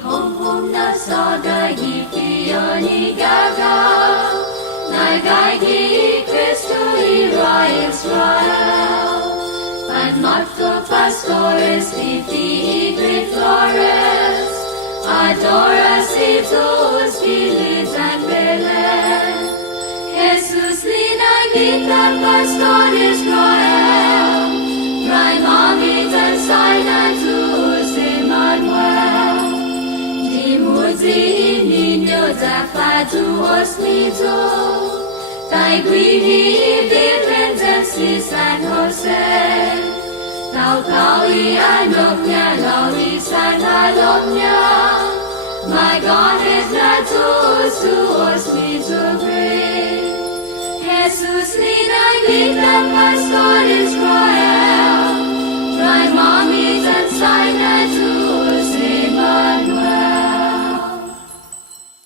home home na saga Gibeoni gaga Nagagi Cristo ira Israel and Marto Pastores Lifi great flores Adora Sitos Village and Belen Jesus Linagita Pastor Israel Prime Amit and Sinai to Emmanuel Dimuzi Nino Zafatu Osmito Thy greedy dependency San Jose Tau Pauli Anoknya Lauli San Halomnya My God is not to Osmito great Jesus Linagita Pastor Israel Prime Amit and Sinai to